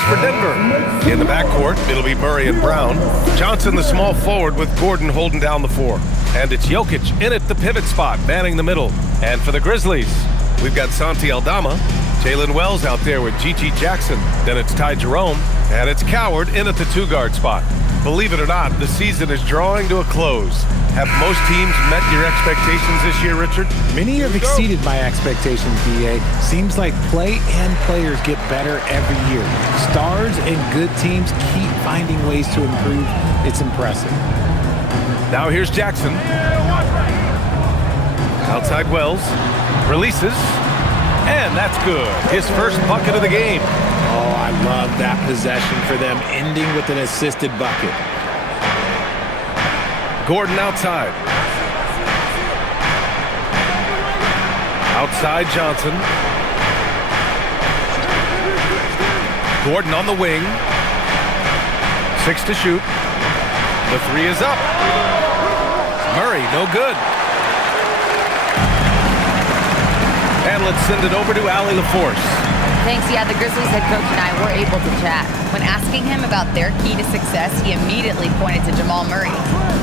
Cavaliers for Denver. In the backcourt, it'll be Murray and Brown. Johnson, the small forward, with Gordon holding down the 4. And it's Jokic in at the pivot spot, manning the middle. And for the Grizzlies, we've got Santi Aldama, Jalen Wells out there with Gigi Jackson. Then it's Ty Jerome, and it's Coward in at the 2-guard spot. Believe it or not, the season is drawing to a close. Have most teams met your expectations this year, Richard? Many have exceeded my expectations, B.A. Seems like play and players get better every year. Stars and good teams keep finding ways to improve. It's impressive. Now here's Jackson. Outside Wells. Releases. And that's good. His first bucket of the game. Oh, I love that possession for them, ending with an assisted bucket. Gordon outside. Outside Johnson. Gordon on the wing. 6 to shoot. The 3 is up. Murray, no good. And let's send it over to Allie LaForce. Thanks. Yeah, the Grizzlies head coach and I were able to chat. When asking him about their key to success, he immediately pointed to Jamal Murray.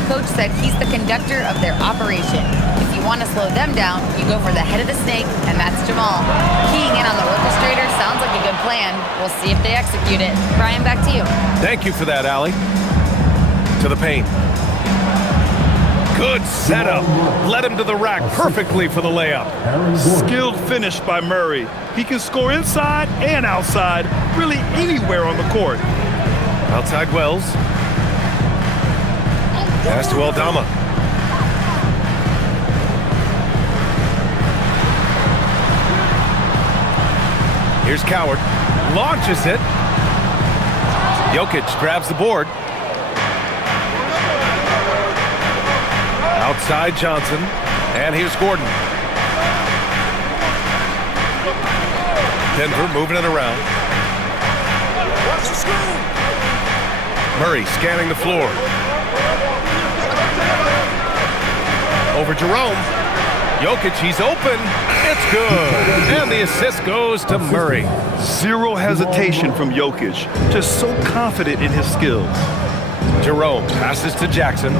Coach said he's the conductor of their operation. If you want to slow them down, you go for the head of the snake, and that's Jamal. Keying in on the orchestrator sounds like a good plan. We'll see if they execute it. Brian, back to you. Thank you for that, Allie. To the paint. Good setup. Led him to the rack perfectly for the layup. Skilled finish by Murray. He can score inside and outside, really anywhere on the court. Outside Wells. Pass to Aldama. Here's Coward. Launches it. Jokic grabs the board. Outside Johnson. And here's Gordon. Denver moving it around. Murray scanning the floor. Over Jerome. Jokic, he's open. It's good. And the assist goes to Murray. Zero hesitation from Jokic. Just so confident in his skills. Jerome passes to Jackson.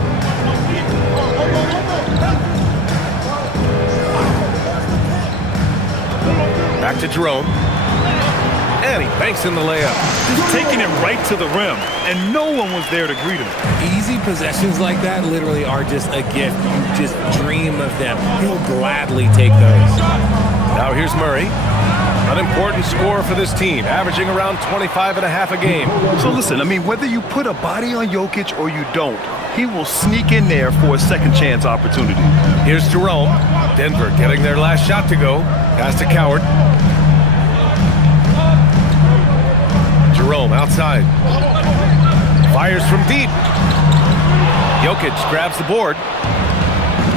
Back to Jerome. And he banks in the layup. Just taking it right to the rim, and no one was there to greet him. Easy possessions like that literally are just a gift. You just dream of them. He'll gladly take those. Now here's Murray. An important scorer for this team, averaging around 25 and a half a game. So listen, I mean, whether you put a body on Jokic or you don't, he will sneak in there for a second chance opportunity. Here's Jerome. Denver getting their last shot to go. Pass to Coward. Jerome outside. Fires from deep. Jokic grabs the board.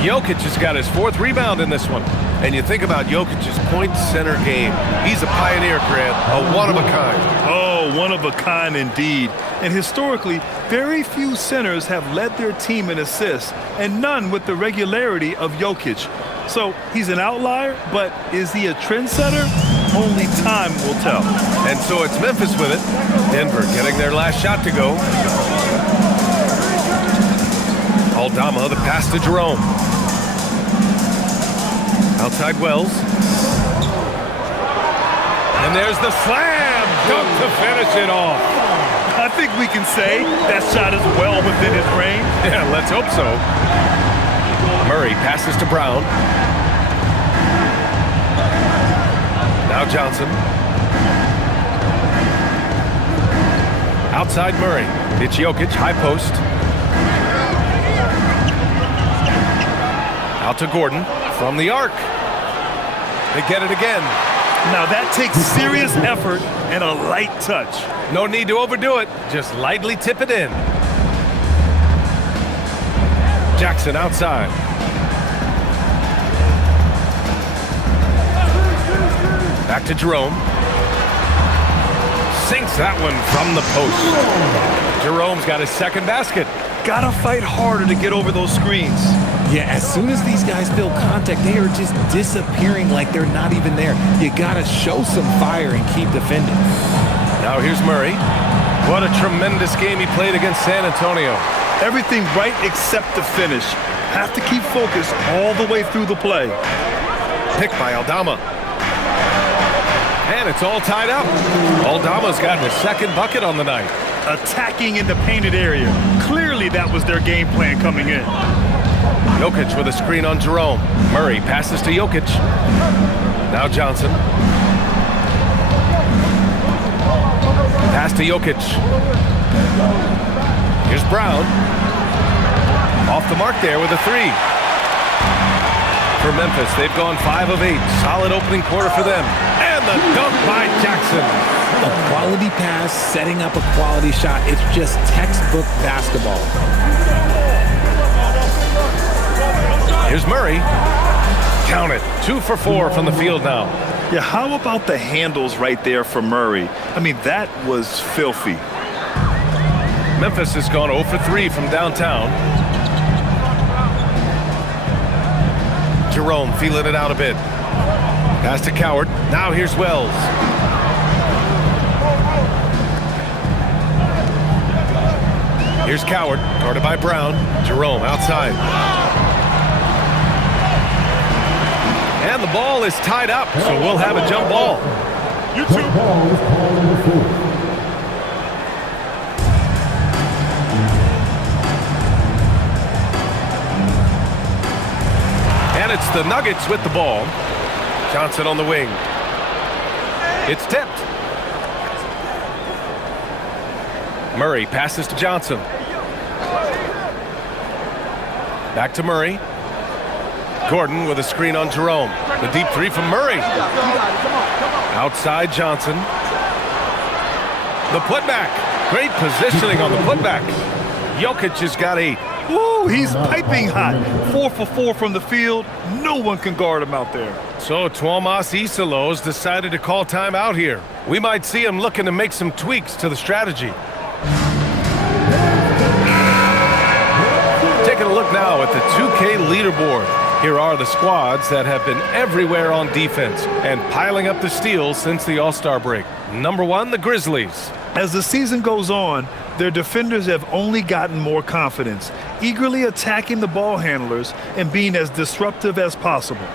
Jokic has got his 4th rebound in this one. And you think about Jokic's point center game. He's a pioneer, Grant, a one-of-a-kind. Oh, one-of-a-kind indeed. And historically, very few centers have led their team in assists, and none with the regularity of Jokic. So he's an outlier, but is he a trendsetter? Only time will tell. And so it's Memphis with it. Denver getting their last shot to go. Aldama, the pass to Jerome. Outside Wells. And there's the slam dunk to finish it off. I think we can say that shot is well within his range. Yeah, let's hope so. Murray passes to Brown. Now Johnson. Outside Murray. It's Jokic, high post. Out to Gordon from the arc. They get it again. Now that takes serious effort and a light touch. No need to overdo it. Just lightly tip it in. Jackson outside. Back to Jerome. Sinks that one from the post. Jerome's got his 2nd basket. Gotta fight harder to get over those screens. Yeah, as soon as these guys feel contact, they are just disappearing like they're not even there. You gotta show some fire and keep defending. Now here's Murray. What a tremendous game he played against San Antonio. Everything right except the finish. Have to keep focused all the way through the play. Picked by Aldama. And it's all tied up. Aldama's gotten his second bucket on the night. Attacking in the painted area. Clearly that was their game plan coming in. Jokic with a screen on Jerome. Murray passes to Jokic. Now Johnson. Pass to Jokic. Here's Brown. Off the mark there with a three. For Memphis, they've gone 5 of 8. Solid opening quarter for them. And the dunk by Jackson. A quality pass, setting up a quality shot. It's just textbook basketball. Here's Murray. Count it. 2 for 4 from the field now. Yeah, how about the handles right there for Murray? I mean, that was filthy. Memphis has gone 0 for 3 from downtown. Jerome feeling it out a bit. Pass to Coward. Now here's Wells. Here's Coward, guarded by Brown. Jerome outside. And the ball is tied up, so we'll have a jump ball. And it's the Nuggets with the ball. Johnson on the wing. It's tipped. Murray passes to Johnson. Back to Murray. Gordon with a screen on Jerome. The deep three from Murray. Outside Johnson. The putback. Great positioning on the putback. Jokic has got 8. Woo, he's piping hot. 4 for 4 from the field. No one can guard him out there. So Tuomas Isalos decided to call timeout here. We might see him looking to make some tweaks to the strategy. Taking a look now at the 2K leaderboard. Here are the squads that have been everywhere on defense and piling up the steals since the All-Star break. Number 1, the Grizzlies. As the season goes on, their defenders have only gotten more confidence, eagerly attacking the ball handlers and being as disruptive as possible.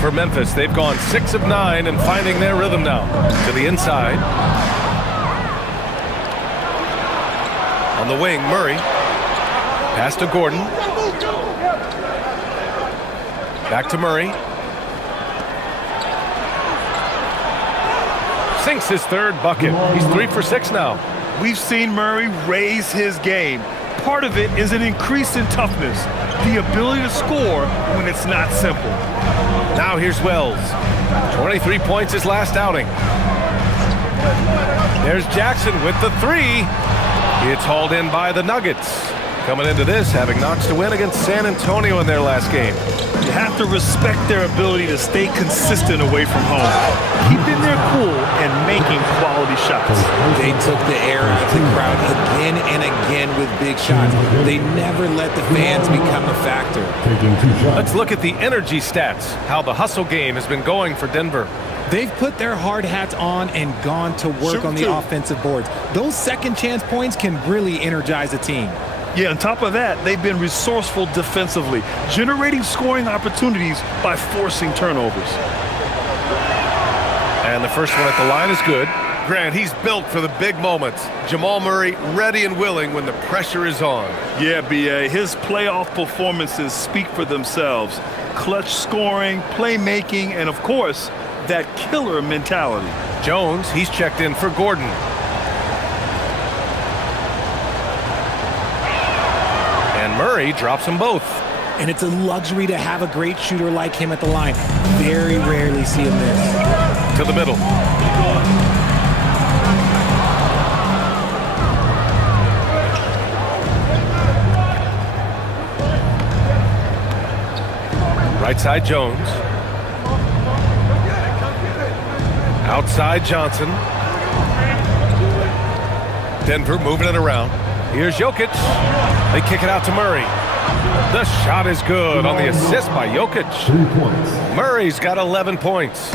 For Memphis, they've gone 6 of 9 and finding their rhythm now. To the inside. On the wing, Murray. Pass to Gordon. Back to Murray. Sinks his third bucket. He's 3 for 6 now. We've seen Murray raise his game. Part of it is an increase in toughness, the ability to score when it's not simple. Now here's Wells. 23 points his last outing. There's Jackson with the 3. It's hauled in by the Nuggets. Coming into this, having knocks to win against San Antonio in their last game. You have to respect their ability to stay consistent away from home, keeping their cool and making quality shots. They took the air out of the crowd again and again with big shots. They never let the fans become a factor. Let's look at the energy stats, how the hustle game has been going for Denver. They've put their hard hats on and gone to work on the offensive boards. Those second chance points can really energize a team. Yeah, on top of that, they've been resourceful defensively, generating scoring opportunities by forcing turnovers. And the first one at the line is good. Grant, he's built for the big moments. Jamal Murray ready and willing when the pressure is on. Yeah, B.A., his playoff performances speak for themselves. Clutch scoring, playmaking, and of course, that killer mentality. Jones, he's checked in for Gordon. And Murray drops them both. And it's a luxury to have a great shooter like him at the line. Very rarely see him miss. To the middle. Right side Jones. Outside Johnson. Denver moving it around. Here's Jokic. They kick it out to Murray. The shot is good on the assist by Jokic. Murray's got 11 points.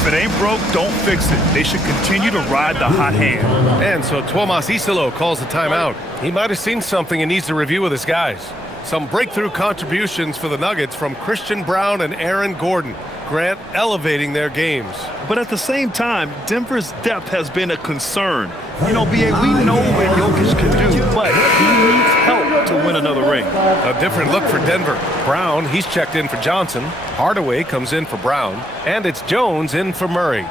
If it ain't broke, don't fix it. They should continue to ride the hot hand. And so Tuomas Isalo calls the timeout. He might have seen something and needs to review with his guys. Some breakthrough contributions for the Nuggets from Christian Braun and Aaron Gordon. Grant elevating their games. But at the same time, Denver's depth has been a concern. You know, B.A., we know what Jokic can do, but he needs help to win another ring. A different look for Denver. Brown, he's checked in for Johnson. Hardaway comes in for Brown. And it's Jones in for Murray.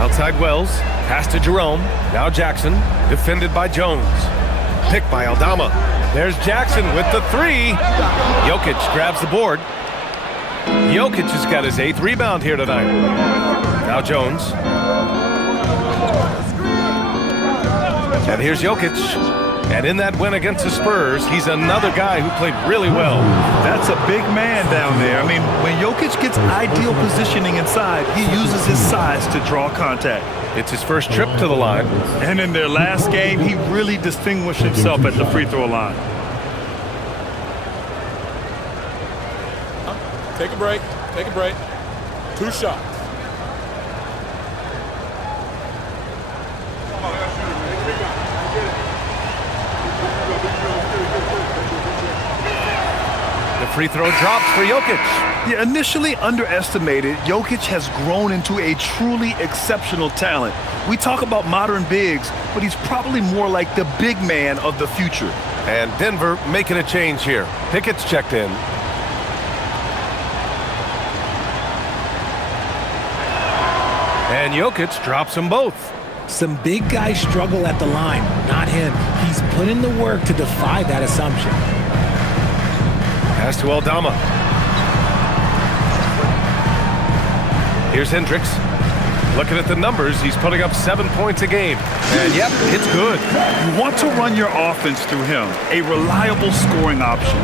Outside Wells, pass to Jerome, now Jackson, defended by Jones. Picked by Aldama. There's Jackson with the three. Jokic grabs the board. Jokic has got his 8th rebound here tonight. Now Jones. And here's Jokic. And in that win against the Spurs, he's another guy who played really well. That's a big man down there. I mean, when Jokic gets ideal positioning inside, he uses his size to draw contact. It's his first trip to the line. And in their last game, he really distinguished himself at the free throw line. Take a break. Take a break. 2 shots. Free throw drops for Jokic. Yeah, initially underestimated, Jokic has grown into a truly exceptional talent. We talk about modern bigs, but he's probably more like the big man of the future. And Denver making a change here. Pickett's checked in. And Jokic drops them both. Some big guys struggle at the line, not him. He's put in the work to defy that assumption. Pass to Aldama. Here's Hendricks. Looking at the numbers, he's putting up 7 points a game. And yep, it's good. You want to run your offense through him, a reliable scoring option.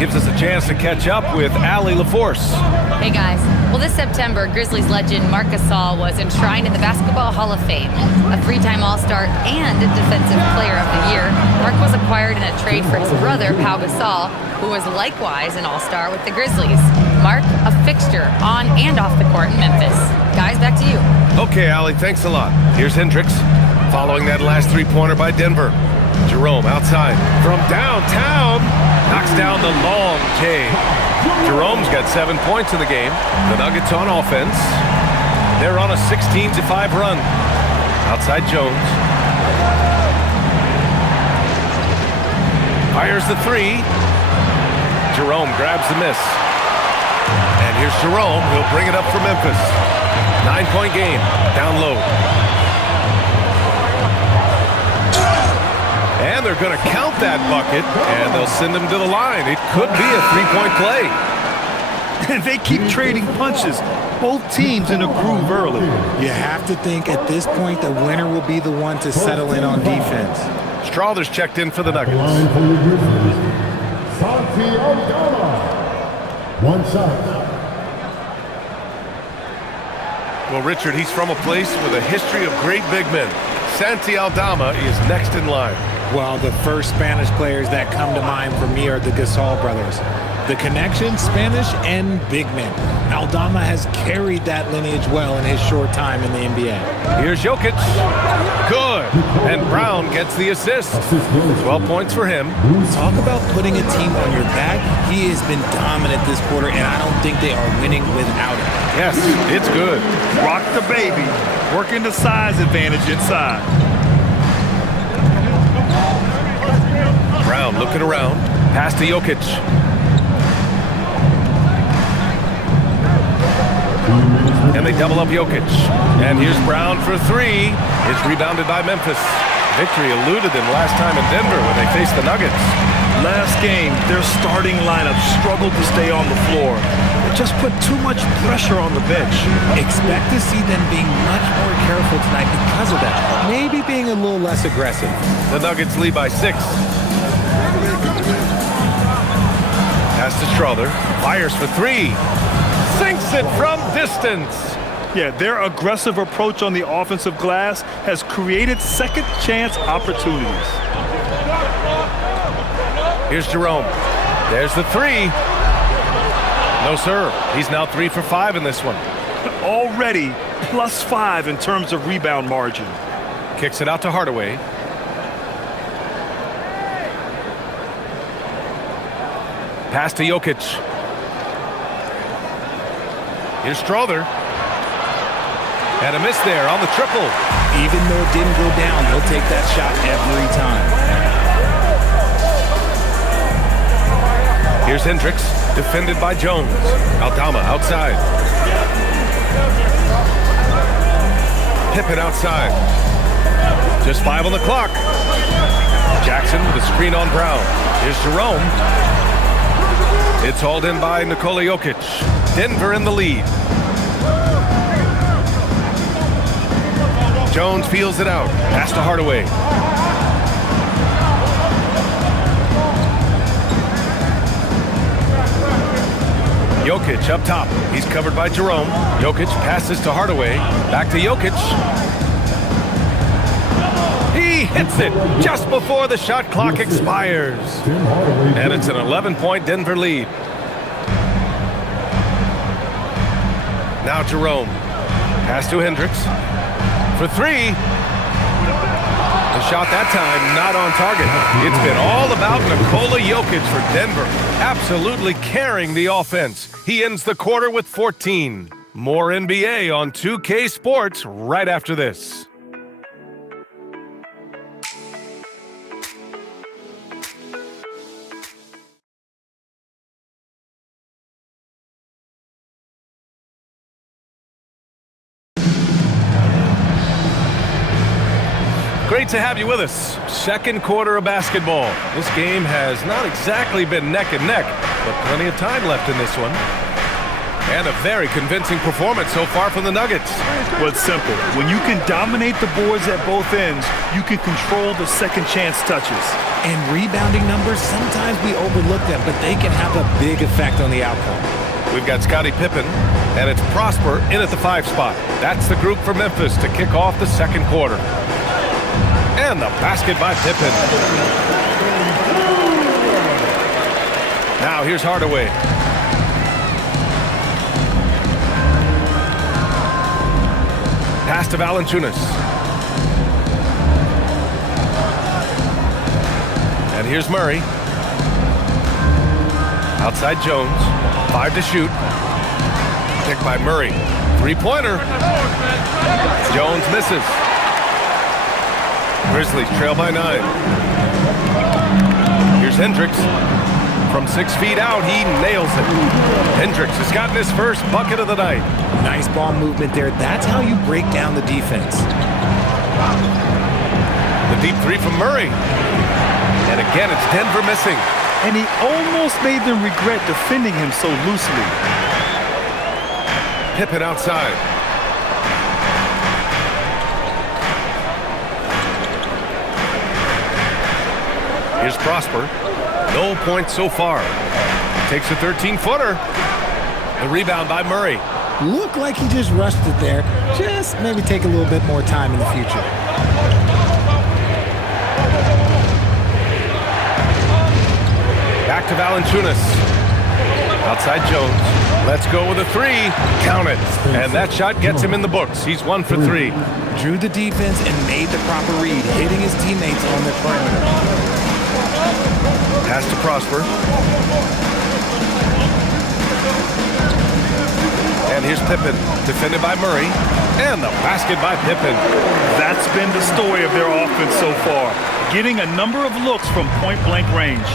Gives us a chance to catch up with Allie LaForce. Hey guys, well this September, Grizzlies legend Marc Gasol was enshrined in the Basketball Hall of Fame. A 3-time All-Star and Defensive Player of the Year, Marc was acquired in a trade for his brother, Pau Gasol, who was likewise an All-Star with the Grizzlies. Marc, a fixture on and off the court in Memphis. Guys, back to you. Okay, Allie, thanks a lot. Here's Hendricks, following that last 3-pointer by Denver. Jerome outside from downtown, knocks down the long K. Jerome's got 7 points in the game. The Nuggets on offense. They're on a 16-5 run. Outside Jones. Fires the 3. Jerome grabs the miss. And here's Jerome. He'll bring it up for Memphis. 9-point game. Down low. And they're going to count that bucket, and they'll send him to the line. It could be a 3-point play. And they keep trading punches. Both teams in a groove early. You have to think at this point the winner will be the one to settle in on defense. Strawther's checked in for the Nuggets. One shot. Well, Richard, he's from a place with a history of great big men. Santi Aldama is next in line. Well, the first Spanish players that come to mind for me are the Gasol brothers. The connection, Spanish and big men. Aldama has carried that lineage well in his short time in the NBA. Here's Jokic. Good. And Brown gets the assist. 12 points for him. Talk about putting a team on your back. He has been dominant this quarter, and I don't think they are winning without it. Yes, it's good. Rock the baby. Working the size advantage inside. Brown looking around. Pass to Jokic. And they double up Jokic. And here's Brown for 3. It's rebounded by Memphis. Victory eluded them last time in Denver when they faced the Nuggets. Last game, their starting lineup struggled to stay on the floor. It just put too much pressure on the bench. Expect to see them being much more careful tonight because of that. Maybe being a little less aggressive. The Nuggets lead by 6. Pass Pass to Strother. Fires for three. Sinks it from distance. Yeah, their aggressive approach on the offensive glass has created second chance opportunities. Here's Jerome. There's the three. No, sir. He's now 3 for 5 in this one. Already +5 in terms of rebound margin. Kicks it out to Hardaway. Pass to Jokic. Here's Strother. And a miss there on the triple. Even though it didn't go down, he'll take that shot every time. Here's Hendricks, defended by Jones. Aldama outside. Pippen outside. Just 5 on the clock. Jackson with a screen on Brown. Here's Jerome. It's hauled in by Nikola Jokic. Denver in the lead. Jones feels it out. Pass to Hardaway. Jokic up top. He's covered by Jerome. Jokic passes to Hardaway. Back to Jokic. He hits it just before the shot clock expires. And it's an 11-point Denver lead. Now Jerome. Pass to Hendricks. For three. The shot that time not on target. It's been all about Nikola Jokic for Denver. Absolutely carrying the offense. He ends the quarter with 14. More NBA on 2K Sports right after this. Great to have you with us. Second quarter of basketball. This game has not exactly been neck and neck, but plenty of time left in this one. And a very convincing performance so far from the Nuggets. Well, it's simple. When you can dominate the boards at both ends, you can control the second chance touches. And rebounding numbers, sometimes we overlook them, but they can have a big effect on the outcome. We've got Scottie Pippen, and it's Prosper in at the 5 spot. That's the group for Memphis to kick off the second quarter. And the basket by Pippen. Now here's Hardaway. Pass to Valanciunas. And here's Murray. Outside Jones. 5 to shoot. Picked by Murray. 3-pointer. Jones misses. Grizzlies trail by 9. Here's Hendricks. From 6 feet out, he nails it. Hendricks has gotten his first bucket of the night. Nice ball movement there. That's how you break down the defense. The deep 3 from Murray. And again, it's Denver missing. And he almost made them regret defending him so loosely. Pippen outside. Here's Prosper. No points so far. Takes a 13-footer. The rebound by Murray. Looked like he just rushed it there. Just maybe take a little bit more time in the future. Back to Valanciunas. Outside Jones. Let's go with a 3. Count it. And that shot gets him in the books. He's 1 for 3. Drew the defense and made the proper read, hitting his teammates on the perimeter. Pass to Prosper. And here's Pippen, defended by Murray. And the basket by Pippen. That's been the story of their offense so far, getting a number of looks from point-blank range.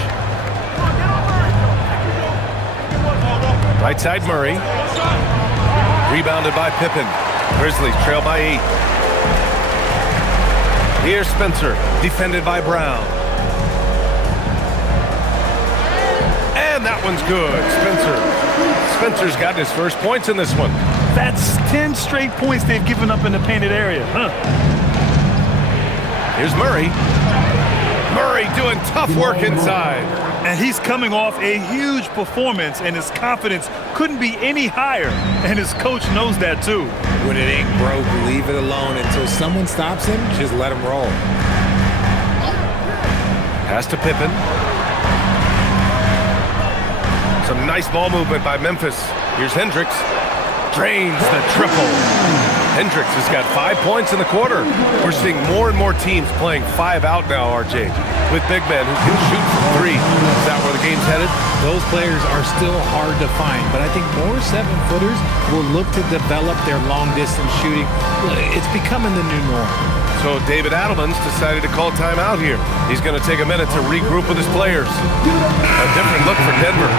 Right side Murray. Rebounded by Pippen. Grizzlies trail by 8. Here's Spencer, defended by Brown. And that one's good. Spencer's got his first points in this one. That's 10 straight points they've given up in the painted area. Here's Murray. Murray doing tough work inside. And he's coming off a huge performance, and his confidence couldn't be any higher. And his coach knows that too. When it ain't broke, leave it alone until someone stops him. Just let him roll. Pass to Pippen. Some nice ball movement by Memphis. Here's Hendricks. Drains the triple. Hendricks has got 5 points in the quarter. We're seeing more and more teams playing 5 out now, RJ, with big men who can shoot from 3. Is that where the game's headed? Those players are still hard to find, but I think more 7-footers will look to develop their long-distance shooting. It's becoming the new norm. So David Adelman's decided to call timeout here. He's going to take a minute to regroup with his players. A different look for Denver.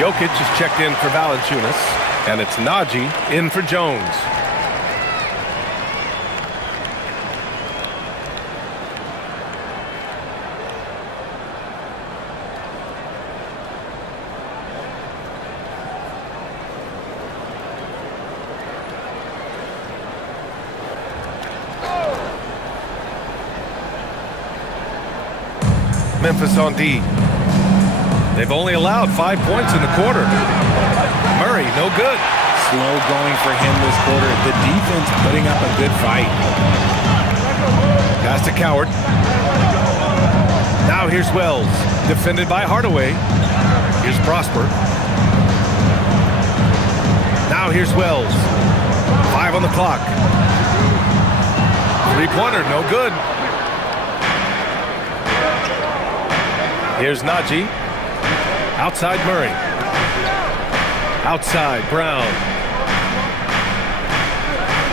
Jokic is checked in for Valanciunas, and it's Najee in for Jones. Memphis on D. They've only allowed 5 points in the quarter. Murray, no good. Slow going for him this quarter. The defense putting up a good fight. Pass to Coward. Now here's Wells. Defended by Hardaway. Here's Prosper. Now here's Wells. 5 on the clock. Three-pointer, no good. Here's Najee. Outside Murray. Outside Brown.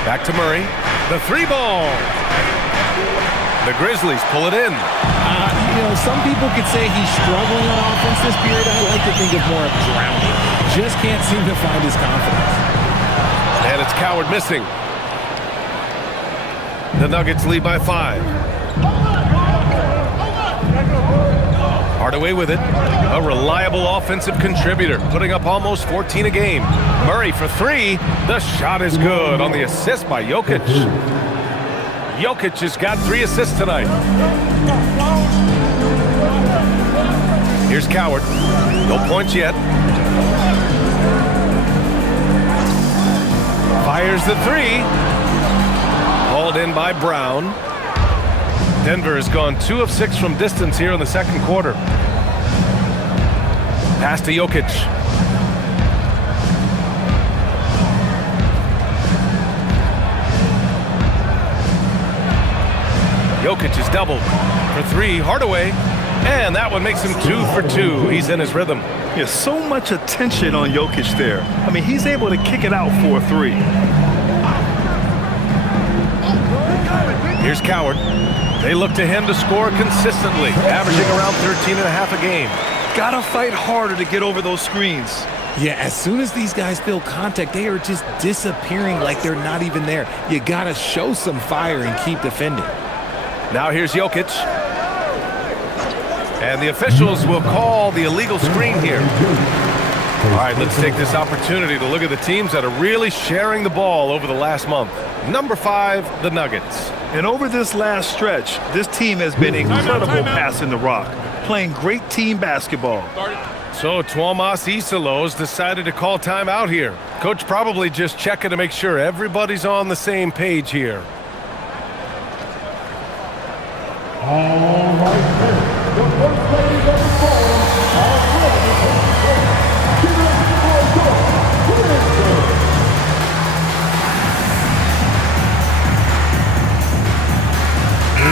Back to Murray. The 3-ball. The Grizzlies pull it in. Some people could say he's struggling on offense this period. I like to think of more of drowning. Just can't seem to find his confidence. And it's Coward missing. The Nuggets lead by 5. Hardaway with it. A reliable offensive contributor, putting up almost 14 a game. Murray for 3. The shot is good on the assist by Jokic. Jokic has got 3 assists tonight. Here's Coward. No points yet. Fires the 3. Hauled in by Brown. Denver has gone 2 of 6 from distance here in the second quarter. Pass to Jokic. Jokic is doubled for 3. Hardaway. And that one makes him 2 for 2. He's in his rhythm. Yeah, so much attention on Jokic there. I mean, he's able to kick it out for a 3. Here's Coward. They look to him to score consistently, averaging around 13.5 a game. Gotta fight harder to get over those screens. Yeah, as soon as these guys feel contact, they are just disappearing like they're not even there. You gotta show some fire and keep defending. Now here's Jokic. And the officials will call the illegal screen here. All right, let's take this opportunity to look at the teams that are really sharing the ball over the last month. Number 5, the Nuggets. And over this last stretch, this team has been incredible passing the rock, playing great team basketball. So Tuomas Isalos decided to call timeout here. Coach probably just checking to make sure everybody's on the same page here. All right, the first lady of the ball,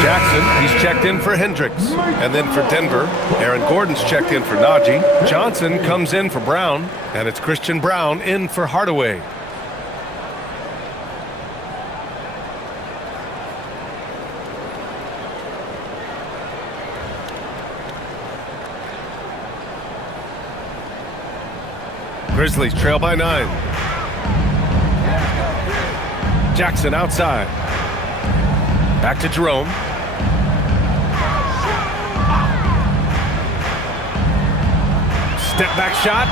Jackson, he's checked in for Hendricks. And then for Denver, Aaron Gordon's checked in for Najee. Johnson comes in for Brown. And it's Christian Brown in for Hardaway. Grizzlies trail by 9. Jackson outside. Back to Jerome. Step back shot.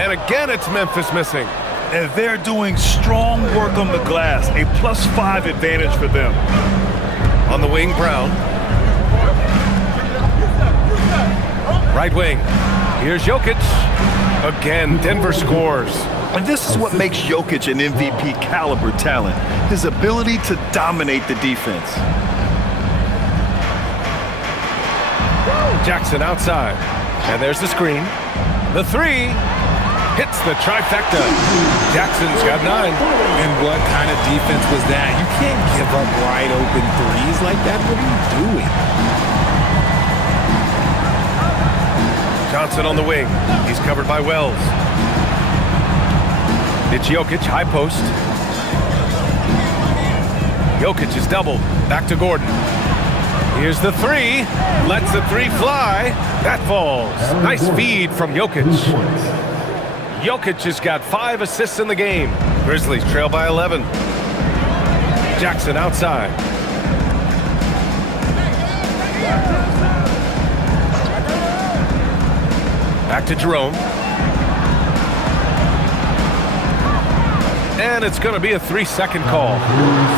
And again, it's Memphis missing. And they're doing strong work on the glass. A +5 advantage for them. On the wing, Brown. Right wing. Here's Jokic. Again, Denver scores. And this is what makes Jokic an MVP caliber talent, his ability to dominate the defense. Jackson outside. And there's the screen. The three. Hits the trifecta. Jackson's got 9. And what kind of defense was that? You can't give up wide open threes like that. What are you doing? Johnson on the wing. He's covered by Wells. It's Jokic, high post. Jokic is doubled. Back to Gordon. Here's the three. Lets the three fly. That falls. Nice feed from Jokic. Jokic has got 5 assists in the game. Grizzlies trail by 11. Jackson outside. Back to Jerome. And it's going to be a 3-second call.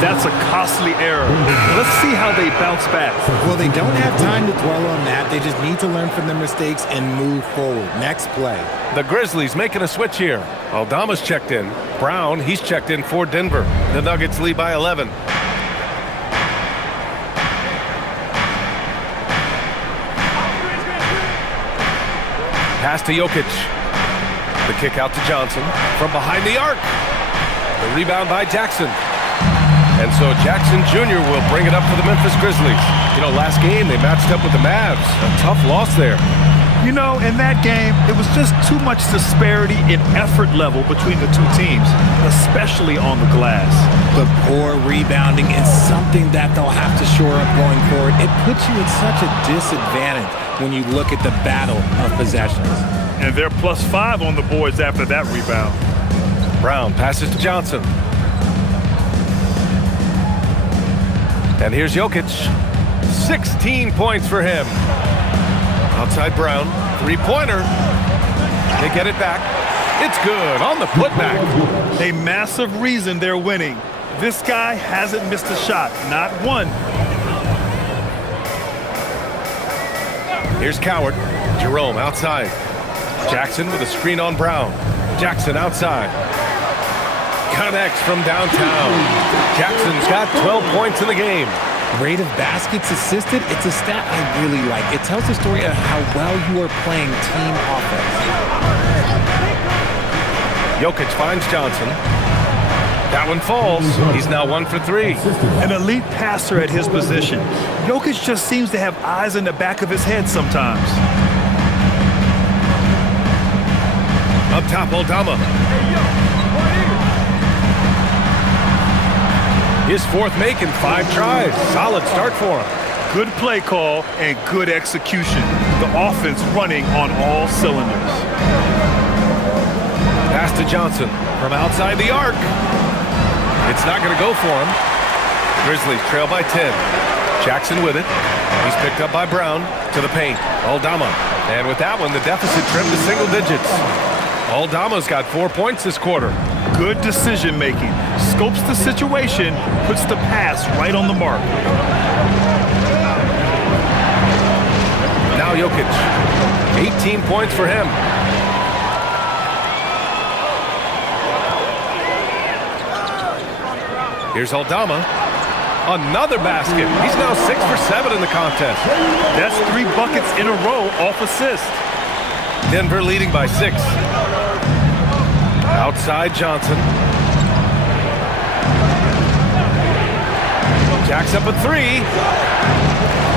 That's a costly error. Let's see how they bounce back. Well, they don't have time to dwell on that. They just need to learn from their mistakes and move forward. Next play. The Grizzlies making a switch here. Aldama's checked in. Brown, he's checked in for Denver. The Nuggets lead by 11. Pass to Jokic. The kick out to Johnson from behind the arc. The rebound by Jackson. And so Jackson Jr. will bring it up for the Memphis Grizzlies. You know, last game they matched up with the Mavs. A tough loss there. You know, in that game, it was just too much disparity in effort level between the two teams, especially on the glass. The poor rebounding is something that they'll have to shore up going forward. It puts you at such a disadvantage when you look at the battle of possessions. And they're +5 on the boards after that rebound. Brown passes to Johnson. And here's Jokic. 16 points for him. Outside Brown. 3-pointer. They get it back. It's good on the putback. A massive reason they're winning. This guy hasn't missed a shot. Not one. Here's Coward. Jerome outside. Jackson with a screen on Brown. Jackson outside. Connects from downtown. Jackson's got 12 points in the game. Rate of baskets assisted, it's a stat I really like. It tells the story of how well you are playing team offense. Jokic finds Johnson. That one falls. He's now 1 for 3. An elite passer at his position. Jokic just seems to have eyes in the back of his head sometimes. Up top, Aldama. His 4th make in 5 tries. Solid start for him. Good play call and good execution. The offense running on all cylinders. Pass to Johnson from outside the arc. It's not going to go for him. Grizzlies trail by 10. Jackson with it. He's picked up by Brown to the paint. Aldama. And with that one, the deficit trimmed to single digits. Aldama's got 4 points this quarter. Good decision making. Scopes the situation, puts the pass right on the mark. Now Jokic. 18 points for him. Here's Aldama. Another basket. He's now 6 for 7 in the contest. That's 3 buckets in a row off assist. Denver leading by 6. Outside Johnson. Jacks up a 3.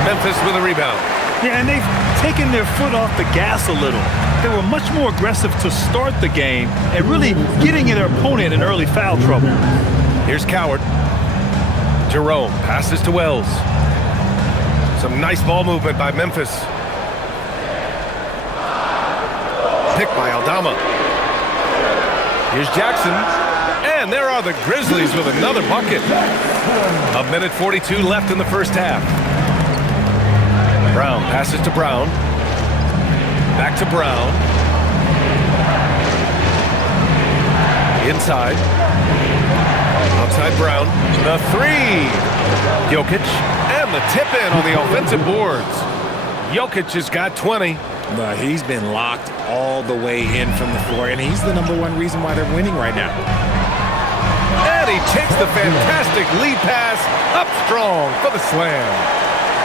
Memphis with a rebound. Yeah, and they've taken their foot off the gas a little. They were much more aggressive to start the game and really getting their opponent in early foul trouble. Here's Coward. Jerome passes to Wells. Some nice ball movement by Memphis. Picked by Aldama. Here's Jackson. And there are the Grizzlies with another bucket. 1:42 left in the first half. Brown passes to Brown. Back to Brown. Inside. Outside Brown. The 3. Jokic. And the tip in on the offensive boards. Jokic has got 20. He's been locked all the way in from the floor, and he's the #1 reason why they're winning right now. And he takes the fantastic lead pass up strong for the slam.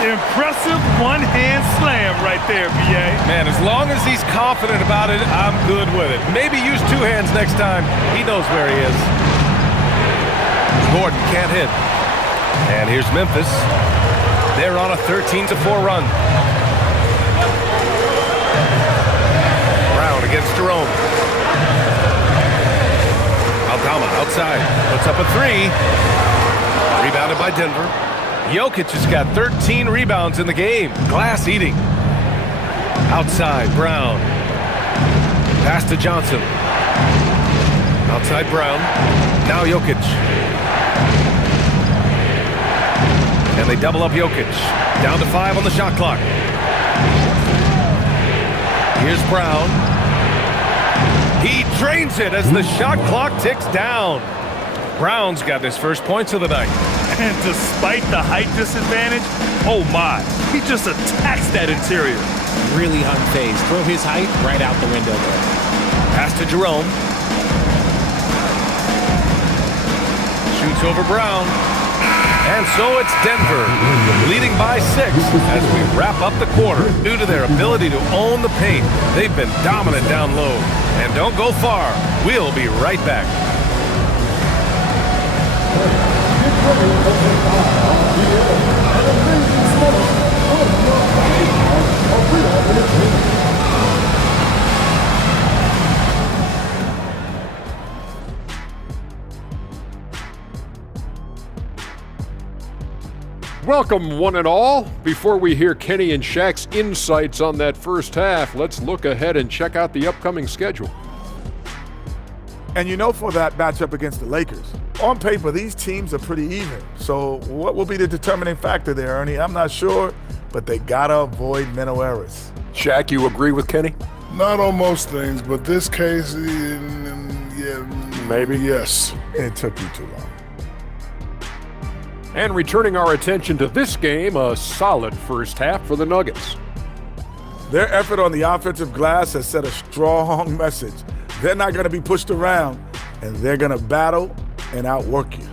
Impressive one-hand slam right there, B.A. Man, as long as he's confident about it, I'm good with it. Maybe use 2 hands next time. He knows where he is. Gordon can't hit. And here's Memphis. They're on a 13-4 run. Brown against Jerome. Aldama outside. Puts up a 3. Rebounded by Denver. Jokic has got 13 rebounds in the game. Glass eating. Outside, Brown. Pass to Johnson. Outside, Brown. Now Jokic. And they double up Jokic. Down to 5 on the shot clock. Here's Brown. He drains it as the shot clock ticks down. Brown's got his first points of the night. And despite the height disadvantage, oh my, he just attacks that interior. Really unfazed. Throw his height right out the window there. Pass to Jerome. Shoots over Brown. And so it's Denver, leading by 6 as we wrap up the quarter. Due to their ability to own the paint, they've been dominant down low. And don't go far. We'll be right back. Welcome, one and all. Before we hear Kenny and Shaq's insights on that first half, let's look ahead and check out the upcoming schedule. And you know, for that matchup against the Lakers, on paper, these teams are pretty even. So what will be the determining factor there, Ernie? I'm not sure, but they gotta avoid mental errors. Shaq, you agree with Kenny? Not on most things, but this case, yeah, maybe. Yes. It took you too long. And returning our attention to this game, a solid first half for the Nuggets. Their effort on the offensive glass has sent a strong message. They're not going to be pushed around, and they're going to battle and outwork you.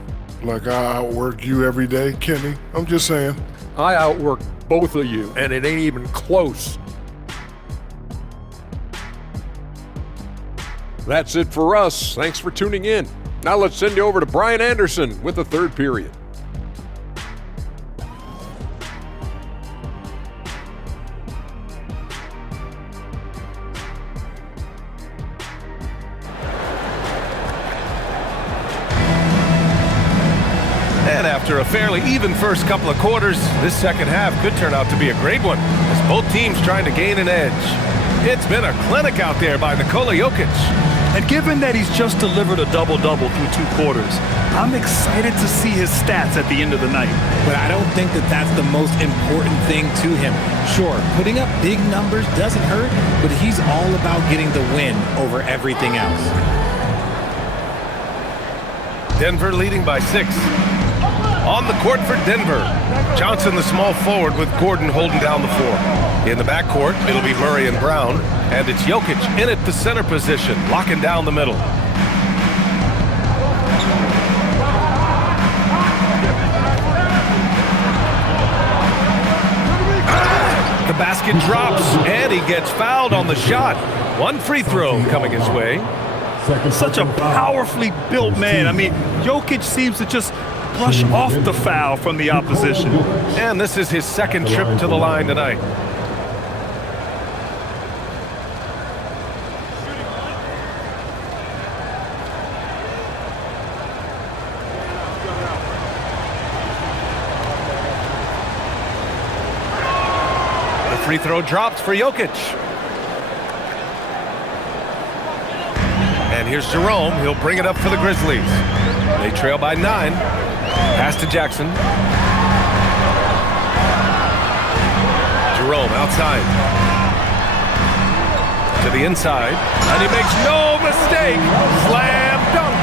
Like I outwork you every day, Kenny. I'm just saying. I outwork both of you, and it ain't even close. That's it for us. Thanks for tuning in. Now let's send you over to Brian Anderson with the third period. And after a fairly even first couple of quarters, this second half could turn out to be a great one as both teams trying to gain an edge. It's been a clinic out there by Nikola Jokic. And given that he's just delivered a double-double through 2 quarters, I'm excited to see his stats at the end of the night. But I don't think that that's the most important thing to him. Sure, putting up big numbers doesn't hurt, but he's all about getting the win over everything else. Denver leading by 6. On the court for Denver, Johnson the small forward with Gordon holding down the 4. In the backcourt, it'll be Murray and Brown, and it's Jokic in at the center position, locking down the middle. The basket drops, and he gets fouled on the shot. 1 free throw coming his way. Such a powerfully built man. I mean, Jokic seems to just brush off the foul from the opposition. And this is his second trip to the line tonight. The free throw drops for Jokic. And here's Jerome. He'll bring it up for the Grizzlies. They trail by 9. Pass to Jackson. Jerome outside. To the inside. And he makes no mistake. Slam dunk.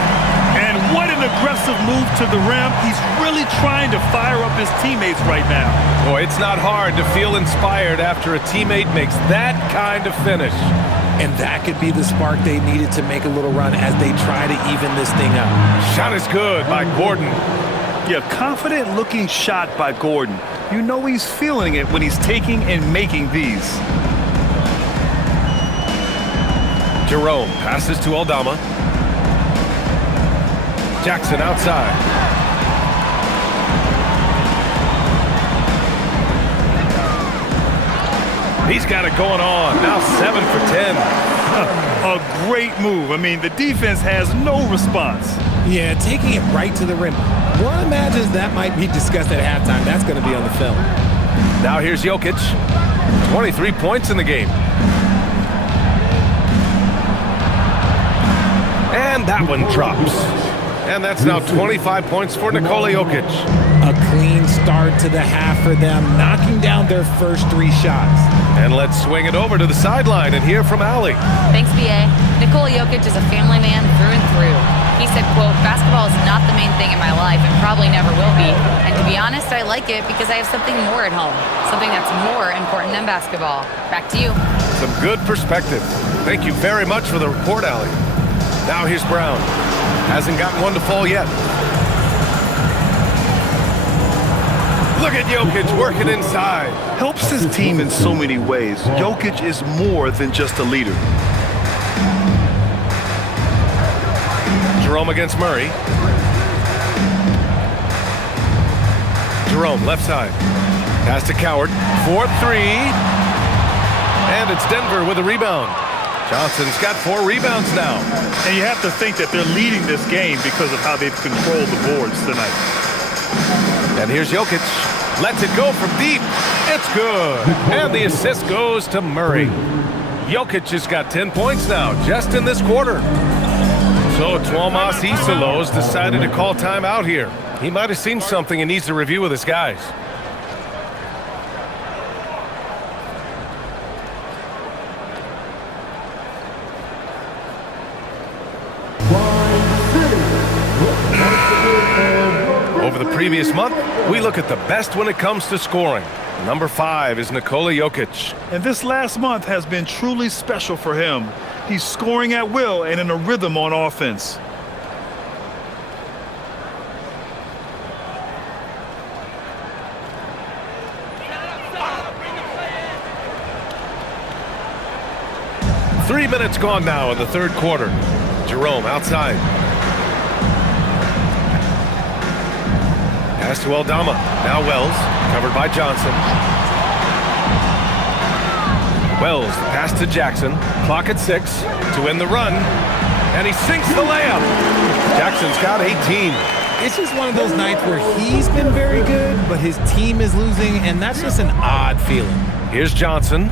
And what an aggressive move to the rim. He's really trying to fire up his teammates right now. Boy, it's not hard to feel inspired after a teammate makes that kind of finish. And that could be the spark they needed to make a little run as they try to even this thing up. Shot is good by Gordon. Yeah, confident-looking shot by Gordon. You know he's feeling it when he's taking and making these. Jerome passes to Aldama. Jackson outside. He's got it going on. Now 7 for 10. A great move. I mean, the defense has no response. Yeah, taking it right to the rim. One imagines that might be discussed at halftime. That's going to be on the film. Now here's Jokic. 23 points in the game. And that one drops. And that's now 25 points for Nikola Jokic. A clean start to the half for them, knocking down their first 3 shots. And let's swing it over to the sideline and hear from Allie. Thanks, B.A. Nikola Jokic is a family man through and through. He said, quote, "Basketball is not the main thing in my life and probably never will be. And to be honest, I like it because I have something more at home, something that's more important than basketball." Back to you. Some good perspective. Thank you very much for the report, Allie. Now here's Brown. Hasn't gotten one to fall yet. Look at Jokic working inside. Helps his team in so many ways. Jokic is more than just a leader. Jerome against Murray. Jerome, left side. Pass to Coward. 4-3. And it's Denver with a rebound. Johnson's got 4 rebounds now. And you have to think that they're leading this game because of how they've controlled the boards tonight. And here's Jokic. Lets it go from deep. It's good. And the assist goes to Murray. Jokic has got 10 points now, just in this quarter. So Tuomas Isolos decided to call timeout here. He might have seen something and needs to review with his guys. Over the previous month, we look at the best when it comes to scoring. Number 5 is Nikola Jokic. And this last month has been truly special for him. He's scoring at will and in a rhythm on offense. Three minutes gone now in the third quarter. Jerome outside. Pass to Aldama. Now Wells, covered by Johnson. Wells, pass to Jackson. Clock at 6 to end the run. And he sinks the layup. Jackson's got 18. It's just one of those nights where he's been very good, but his team is losing, and that's just an odd feeling. Here's Johnson.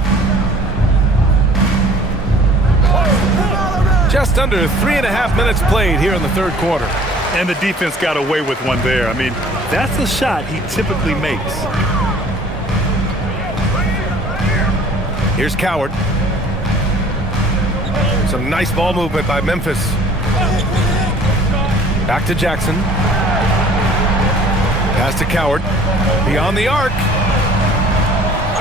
Just under 3.5 minutes played here in the third quarter. And the defense got away with one there. I mean, that's a shot he typically makes. Here's Coward. Some nice ball movement by Memphis. Back to Jackson. Pass to Coward. Beyond the arc.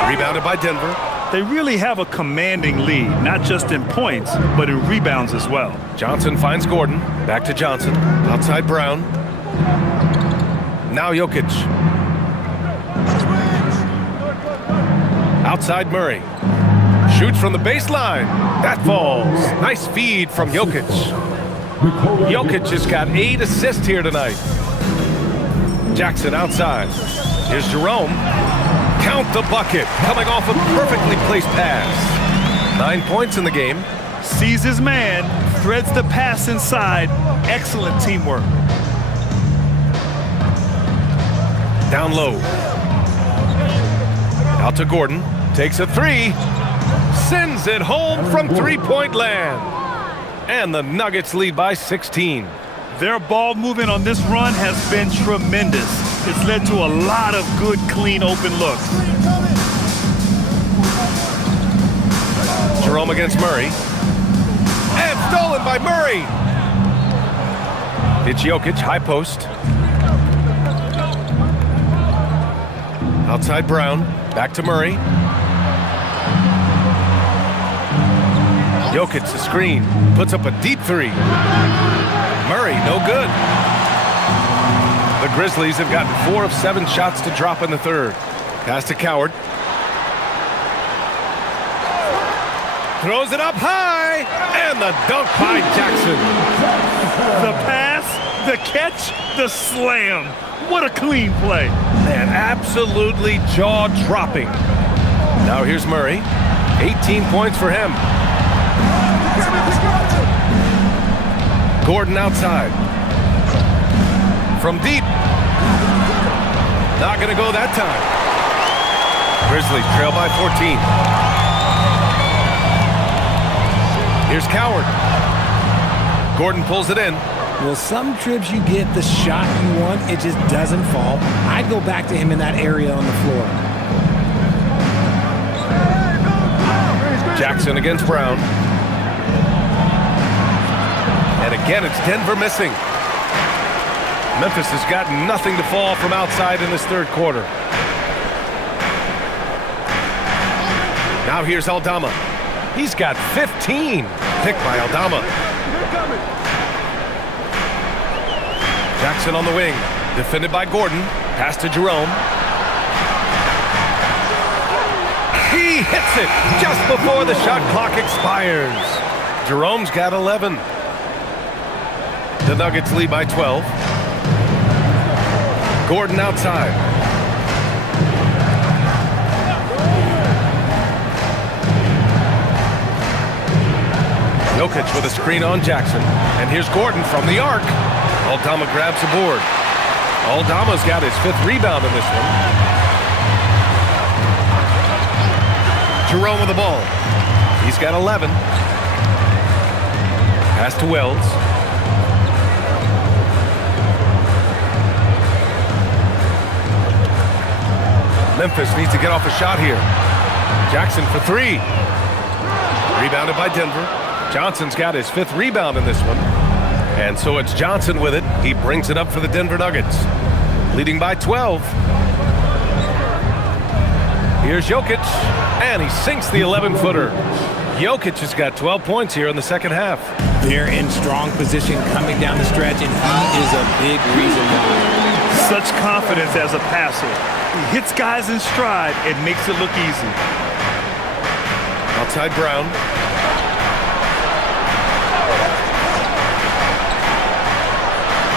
Rebounded by Denver. They really have a commanding lead, not just in points, but in rebounds as well. Johnson finds Gordon. Back to Johnson. Outside Brown. Now Jokic. Outside Murray. Shoots from the baseline. That falls. Nice feed from Jokic. Jokic has got 8 assists here tonight. Jackson outside. Here's Jerome. Count the bucket. Coming off a perfectly placed pass. 9 points in the game. Sees his man. Threads the pass inside. Excellent teamwork. Down low. Out to Gordon. Takes a 3. Sends it home from three-point land. And the Nuggets lead by 16. Their ball movement on this run has been tremendous. It's led to a lot of good, clean, open looks. Jerome against Murray. And stolen by Murray. It's Jokic, high post. Outside Brown, back to Murray. Jokic, the screen, puts up a deep three. Murray, no good. The Grizzlies have gotten 4 of 7 shots to drop in the third. Pass to Coward. Throws it up high, and the dunk by Jackson. The pass, the catch, the slam. What a clean play. Man, absolutely jaw-dropping. Now here's Murray. 18 points for him. Gordon outside. From deep. Not going to go that time. Grizzlies trail by 14. Here's Coward. Gordon pulls it in. Well, some trips you get the shot you want, it just doesn't fall. I'd go back to him in that area on the floor. Jackson against Brown. And again, it's Denver missing. Memphis has got nothing to fall from outside in this third quarter. Now here's Aldama. He's got 15. Picked by Aldama. Jackson on the wing. Defended by Gordon. Pass to Jerome. He hits it just before the shot clock expires. Jerome's got 11. The Nuggets lead by 12. Gordon outside. Jokic with a screen on Jackson. And here's Gordon from the arc. Aldama grabs the board. Aldama's got his 5th rebound in this one. Jerome with the ball. He's got 11. Pass to Wells. Memphis needs to get off a shot here. Jackson for 3. Rebounded by Denver. Johnson's got his 5th rebound in this one. And so it's Johnson with it. He brings it up for the Denver Nuggets. Leading by 12. Here's Jokic. And he sinks the 11-footer. Jokic has got 12 points here in the second half. They're in strong position coming down the stretch, and he is a big reason why. Such confidence as a passer. He hits guys in stride and makes it look easy. Outside Brown.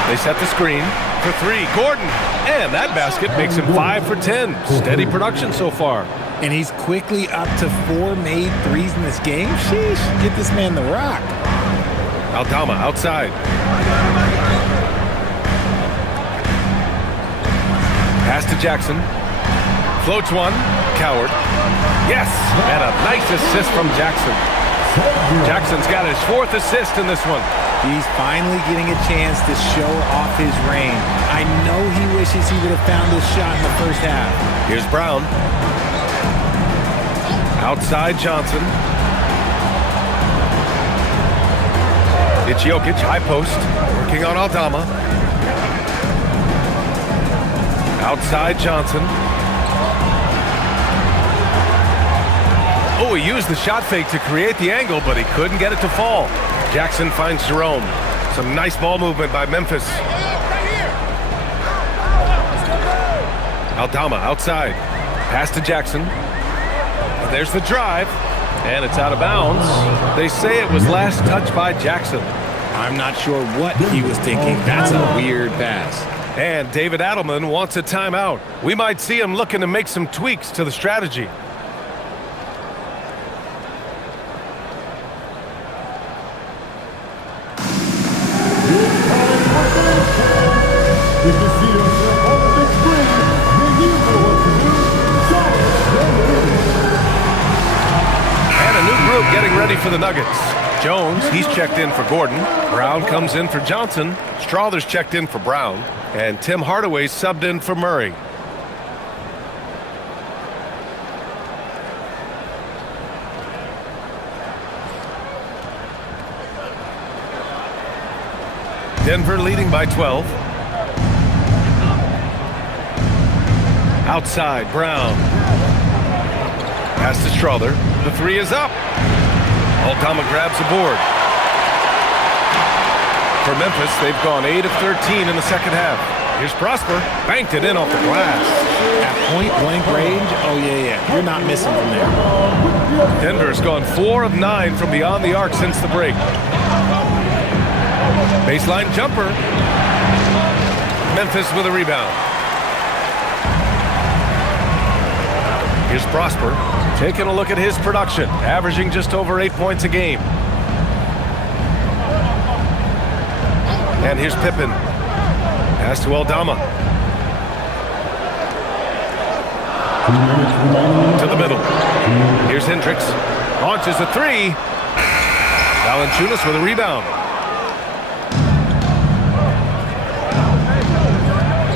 They set the screen for 3. Gordon. And that basket makes him 5 for 10. Steady production so far. And he's quickly up to 4 made threes in this game. Sheesh, get this man the rock. Aldama outside. Pass to Jackson. Floats one. Coward. Yes! And a nice assist from Jackson. Jackson's got his 4th assist in this one. He's finally getting a chance to show off his range. I know he wishes he would have found this shot in the first half. Here's Brown. Outside Johnson. It's Jokic, high post, working on Aldama. Outside Johnson. Oh, he used the shot fake to create the angle, but he couldn't get it to fall. Jackson finds Jerome. Some nice ball movement by Memphis. Aldama outside. Pass to Jackson. And there's the drive. And it's out of bounds. They say it was last touched by Jackson. I'm not sure what he was thinking. That's a weird pass. And David Adelman wants a timeout. We might see him looking to make some tweaks to the strategy. Getting ready for the Nuggets. Jones, he's checked in for Gordon. Brown comes in for Johnson. Strawther's checked in for Brown. And Tim Hardaway subbed in for Murray. Denver leading by 12. Outside, Brown. Pass to Strother. The three is up. Aldama grabs the board. For Memphis, they've gone 8 of 13 in the second half. Here's Prosper. Banked it in off the glass. At point-blank range, oh, yeah. You're not missing from there. Denver's gone 4 of 9 from beyond the arc since the break. Baseline jumper. Memphis with a rebound. Here's Prosper. Taking a look at his production. Averaging just over 8 points a game. And here's Pippen. Pass to Aldama. To the middle. Here's Hendricks. Launches a three. Valanciunas with a rebound.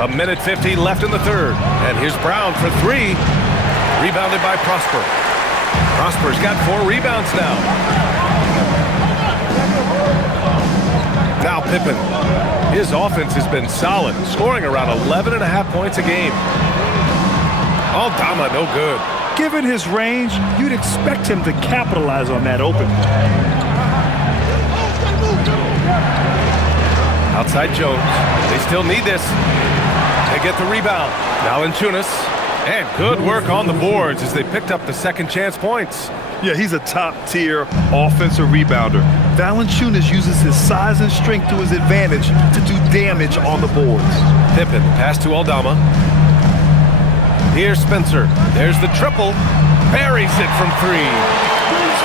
A minute 50 left in the third. And here's Brown for three. Rebounded by Prosper. Prosper's got 4 rebounds now. Now Pippen. His offense has been solid, scoring around 11.5 points a game. Aldama, no good. Given his range, you'd expect him to capitalize on that open. Outside Jones. They still need this. They get the rebound. Valanciunas. And good work on the boards as they picked up the second chance points. Yeah, he's a top-tier offensive rebounder. Valanciunas uses his size and strength to his advantage to do damage on the boards. Pippen, pass to Aldama. Here's Spencer. There's the triple. Buries it from 3.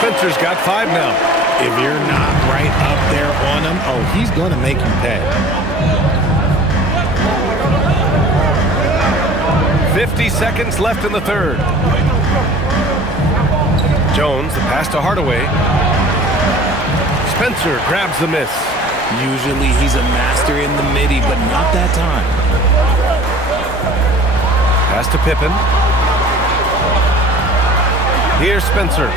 Spencer's got 5 now. If you're not right up there on him, oh, he's going to make you pay. 50 seconds left in the third. Jones, the pass to Hardaway. Spencer grabs the miss. Usually he's a master in the midi, but not that time. Pass to Pippen. Here's Spencer.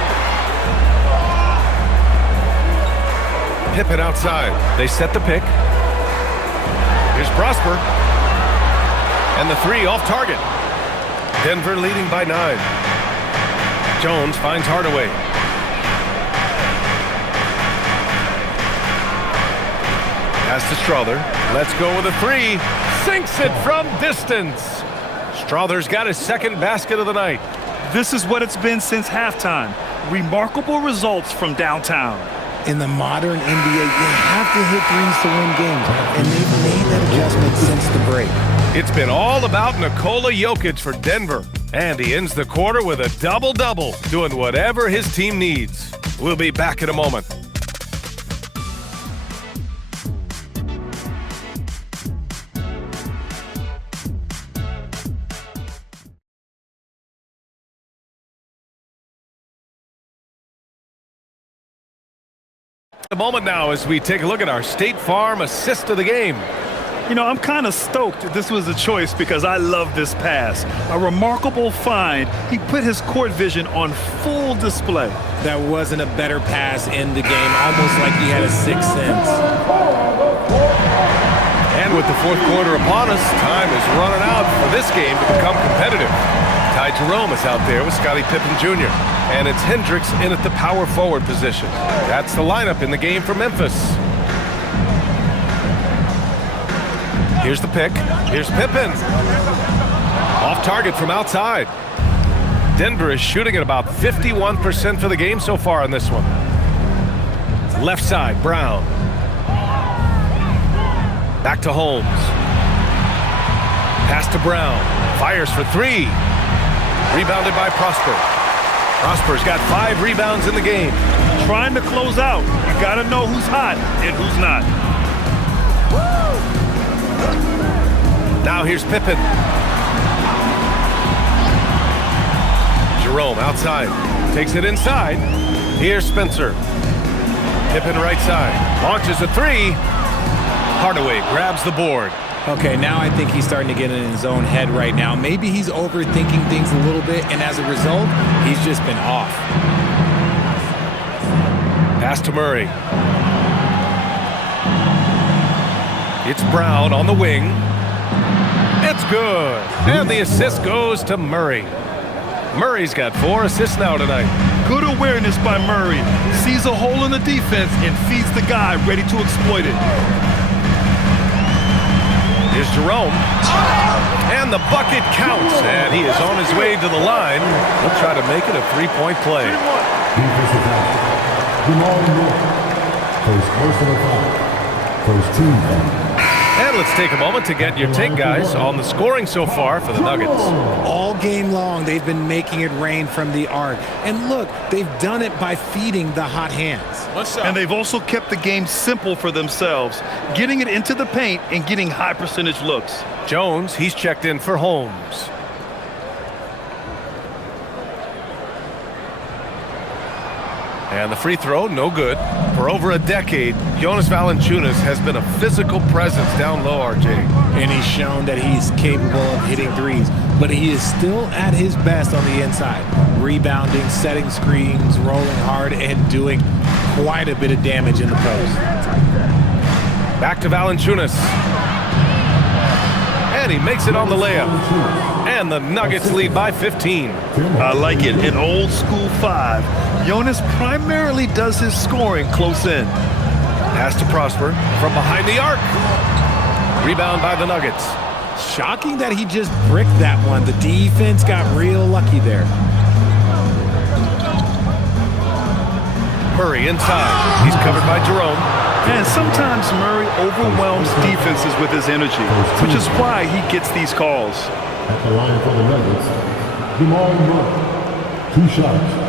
Pippen outside. They set the pick. Here's Prosper. And the 3 off target. Denver leading by 9. Jones finds Hardaway. Pass to Strother. Let's go with a 3. Sinks it from distance. Strother's got his second basket of the night. This is what it's been since halftime. Remarkable results from downtown. In the modern NBA, you have to hit threes to win games, and they've made that adjustment since the break. It's been all about Nikola Jokic for Denver, and he ends the quarter with a double-double, doing whatever his team needs. We'll be back in a moment. A moment now as we take a look at our State Farm assist of the game. You know, I'm kind of stoked this was a choice because I love this pass. A remarkable find. He put his court vision on full display. That wasn't a better pass in the game, almost like he had a sixth sense. And with the fourth quarter upon us, time is running out for this game to become competitive. Ty Jerome is out there with Scottie Pippen Jr. And it's Hendricks in at the power forward position. That's the lineup in the game for Memphis. Here's the pick. Here's Pippen. Off target from outside. Denver is shooting at about 51% for the game so far on this one. Left side, Brown. Back to Holmes. Pass to Brown. Fires for 3. Rebounded by Prosper. Prosper's got 5 rebounds in the game. Trying to close out. You got to know who's hot and who's not. Now here's Pippen. Jerome outside. Takes it inside. Here's Spencer. Pippen right side. Launches a 3. Hardaway grabs the board. Okay, now I think he's starting to get in his own head right now. Maybe he's overthinking things a little bit, and as a result, he's just been off. Pass to Murray. It's Brown on the wing. It's good. And the assist goes to Murray. Murray's got 4 assists now tonight. Good awareness by Murray. Sees a hole in the defense and feeds the guy ready to exploit it. Here's Jerome. And the bucket counts. And he is on his way to the line. He'll try to make it a 3-point play. Defensive foul. Jamal Murray. First personal foul. First team foul. And let's take a moment to get your take, guys, on the scoring so far for the Nuggets. All game long, they've been making it rain from the arc. And look, they've done it by feeding the hot hands. And they've also kept the game simple for themselves, getting it into the paint and getting high percentage looks. Jones, he's checked in for Holmes. And the free throw, no good. For over a decade, Jonas Valanciunas has been a physical presence down low, RJ. And he's shown that he's capable of hitting threes, but he is still at his best on the inside. Rebounding, setting screens, rolling hard, and doing quite a bit of damage in the post. Back to Valanciunas. And he makes it on the layup. And the Nuggets lead by 15. I like it. An old school 5. Jonas primarily does his scoring close in. Pass to Prosper from behind the arc. Rebound by the Nuggets. Shocking that he just bricked that one. The defense got real lucky there. Murray inside. He's covered by Jerome. And sometimes Murray overwhelms defenses with his energy, which is why he gets these calls. At the line for the Nuggets, Jamal Murray. 2 shots.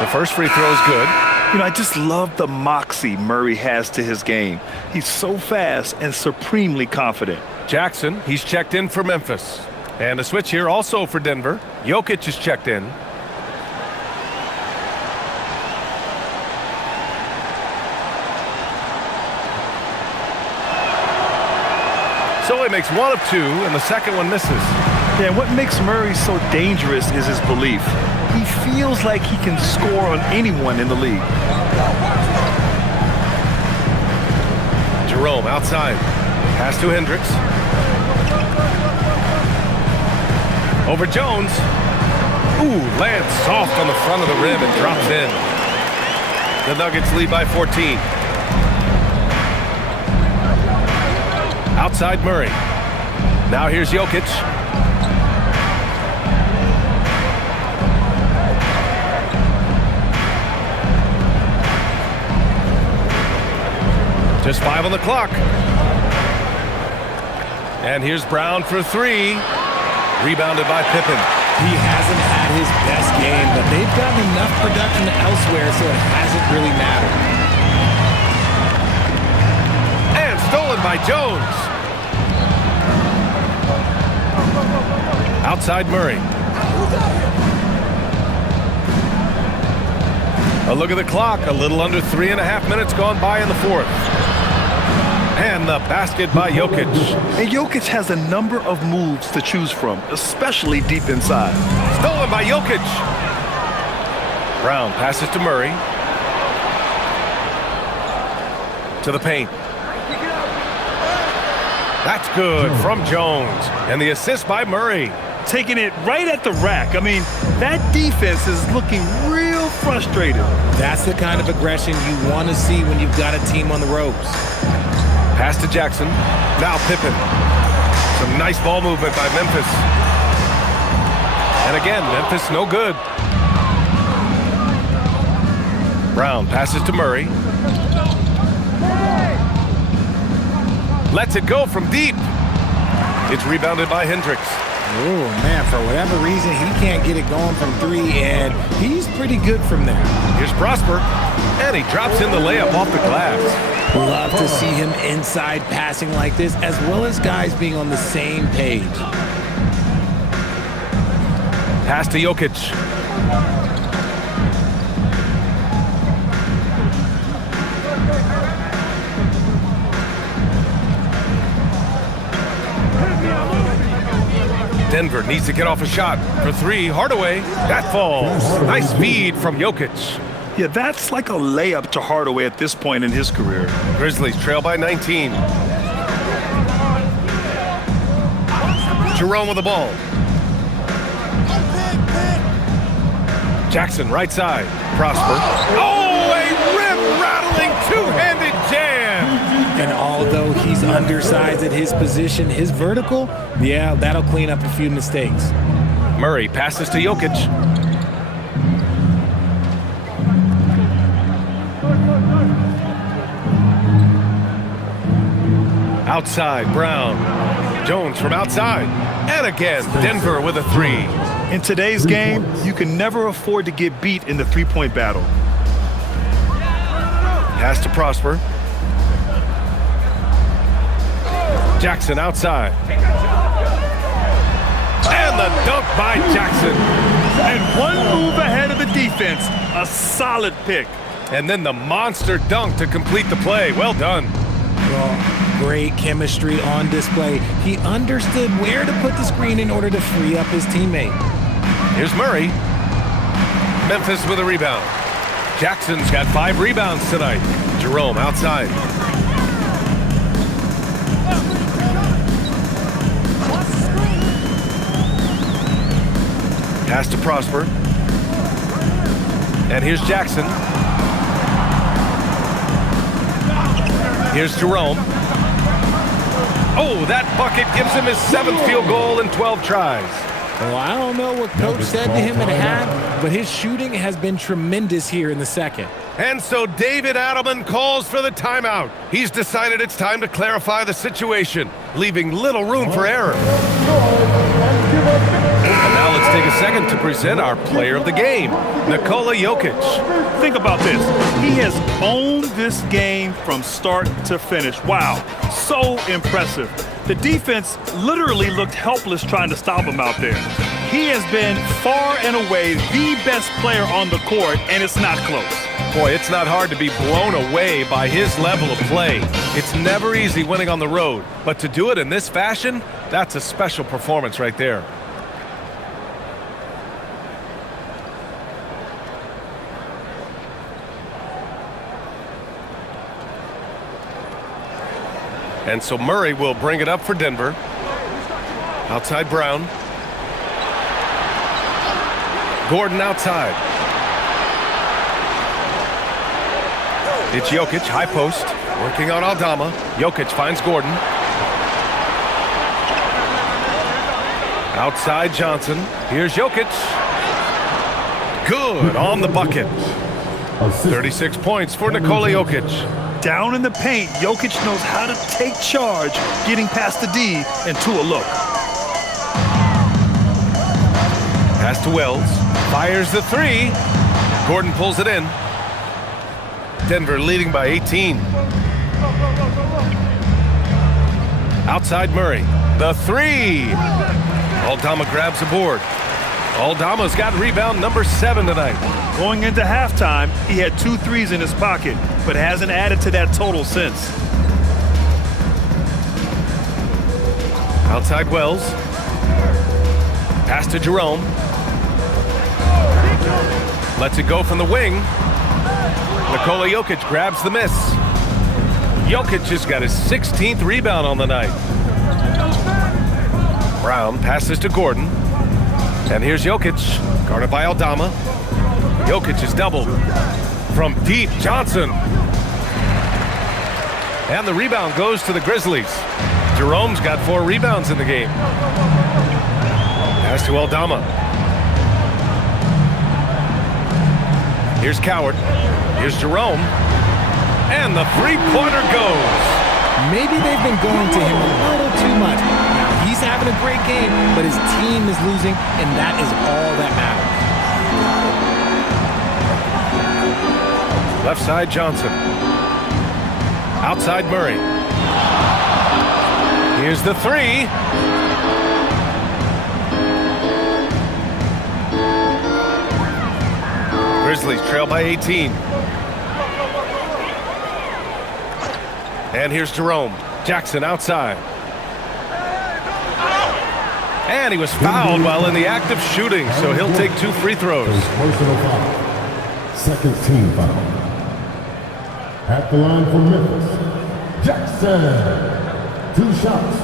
The first free throw is good. You know, I just love the moxie Murray has to his game. He's so fast and supremely confident. Jackson, he's checked in for Memphis. And a switch here also for Denver. Jokic is checked in. So he makes 1 of 2, and the second one misses. Yeah, and what makes Murray so dangerous is his belief. He feels like he can score on anyone in the league. Jerome outside. Pass to Hendricks. Over Jones. Ooh, lands soft on the front of the rim and drops in. The Nuggets lead by 14. Outside Murray. Now here's Jokic. Just 5 on the clock. And here's Brown for 3. Rebounded by Pippen. He hasn't had his best game, but they've gotten enough production elsewhere, so it hasn't really mattered. And stolen by Jones. Outside Murray. A look at the clock. A little under 3.5 minutes gone by in the fourth. And the basket by Jokic. And Jokic has a number of moves to choose from, especially deep inside. Stolen by Jokic. Brown passes to Murray. To the paint. That's good from Jones. And the assist by Murray. Taking it right at the rack. I mean, that defense is looking real frustrated. That's the kind of aggression you want to see when you've got a team on the ropes. Pass to Jackson. Now Pippen. Some nice ball movement by Memphis. And again, Memphis no good. Brown passes to Murray. Lets it go from deep. It's rebounded by Hendricks. Oh, man, for whatever reason, he can't get it going from 3, and he's pretty good from there. Here's Prosper, and he drops in the layup off the glass. Love to see him inside passing like this, as well as guys being on the same page. Pass to Jokic. Denver needs to get off a shot. For three, Hardaway. That falls. Nice feed from Jokic. Yeah, that's like a layup to Hardaway at this point in his career. Grizzlies trail by 19. Jerome with the ball. Jackson, right side. Prosper. Oh, a rim-rattling two-handed jam. And although he's undersized at his position, his vertical, yeah, that'll clean up a few mistakes. Murray passes to Jokic. Outside, Brown. Jones from outside. And again, Denver with a three. In today's game, you can never afford to get beat in the three-point battle. Pass to Prosper. Jackson outside. And the dunk by Jackson. And one move ahead of the defense. A solid pick. And then the monster dunk to complete the play. Well done. Well, great chemistry on display. He understood where to put the screen in order to free up his teammate. Here's Murray. Memphis with a rebound. Jackson's got 5 rebounds tonight. Jerome outside. Pass to Prosper. And here's Jackson. Here's Jerome. Oh, that bucket gives him his 7th field goal in 12 tries. Well, I don't know what Coach said to him at half, but his shooting has been tremendous here in the second. And so David Adelman calls for the timeout. He's decided it's time to clarify the situation, leaving little room for error. And now let's take a second to present our player of the game, Nikola Jokic. Think about this. He has owned this game from start to finish. Wow, so impressive. The defense literally looked helpless trying to stop him out there. He has been far and away the best player on the court, and it's not close. Boy, it's not hard to be blown away by his level of play. It's never easy winning on the road, but to do it in this fashion, that's a special performance right there. And so Murray will bring it up for Denver. Outside Brown. Gordon outside. It's Jokic, high post, working on Aldama. Jokic finds Gordon. Outside Johnson. Here's Jokic. Good on the bucket. 36 points for Nikola Jokic. Down in the paint, Jokic knows how to take charge, getting past the D and to a look. Pass to Wells. Fires the three. Gordon pulls it in. Denver leading by 18. Outside Murray. The three. Aldama grabs a board. Aldama's got rebound number 7 tonight. Going into halftime, he had 2 threes in his pocket, but hasn't added to that total since. Outside Wells. Pass to Jerome. Lets it go from the wing. Nikola Jokic grabs the miss. Jokic has got his 16th rebound on the night. Brown passes to Gordon. And here's Jokic, guarded by Aldama. Jokic is doubled. From deep, Johnson. And the rebound goes to the Grizzlies. Jerome's got 4 rebounds in the game. Pass to Aldama. Here's Coward. Here's Jerome. And the three-pointer goes. Maybe they've been going to him a little too much. Now, he's having a great game, but his team is losing, and that is all that matters. Left side, Johnson. Outside, Murray. Here's the three. Grizzlies trail by 18. And here's Jerome. Jackson outside. And he was fouled while in the act of shooting, so he'll take 2 free throws. Personal foul. Second team foul. At the line for Memphis, Jackson. 2 shots.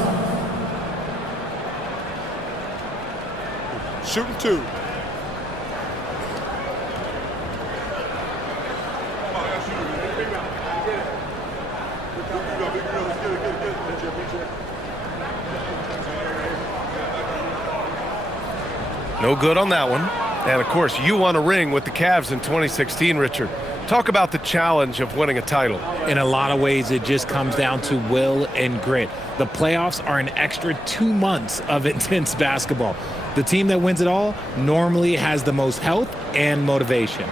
Shooting 2. No good on that one. And, of course, you won a ring with the Cavs in 2016, Richard. Talk about the challenge of winning a title. In a lot of ways, it just comes down to will and grit. The playoffs are an extra 2 months of intense basketball. The team that wins it all normally has the most health and motivation.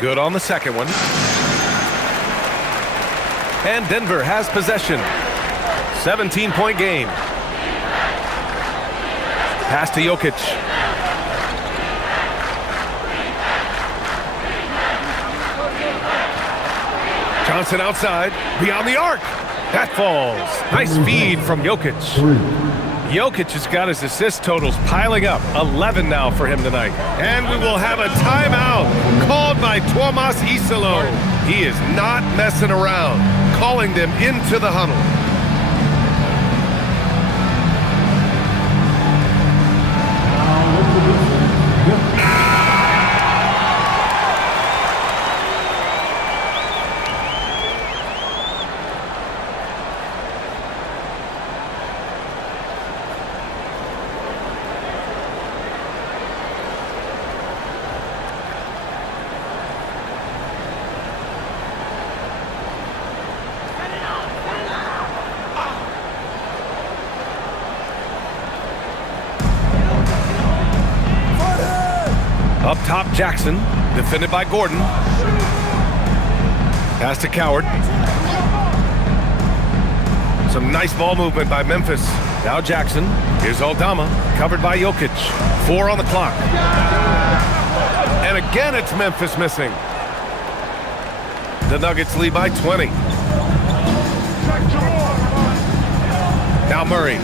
Good on the second one. And Denver has possession. 17-point game. Pass to Jokic. Johnson outside, beyond the arc. That falls. Nice feed from Jokic. Jokic has got his assist totals piling up. 11 now for him tonight. And we will have a timeout called by Tomas Isalo. He is not messing around, calling them into the huddle. Up top, Jackson, defended by Gordon. Pass to Coward. Some nice ball movement by Memphis. Now Jackson. Here's Aldama, covered by Jokic. 4 on the clock. And again, it's Memphis missing. The Nuggets lead by 20. Now Murray.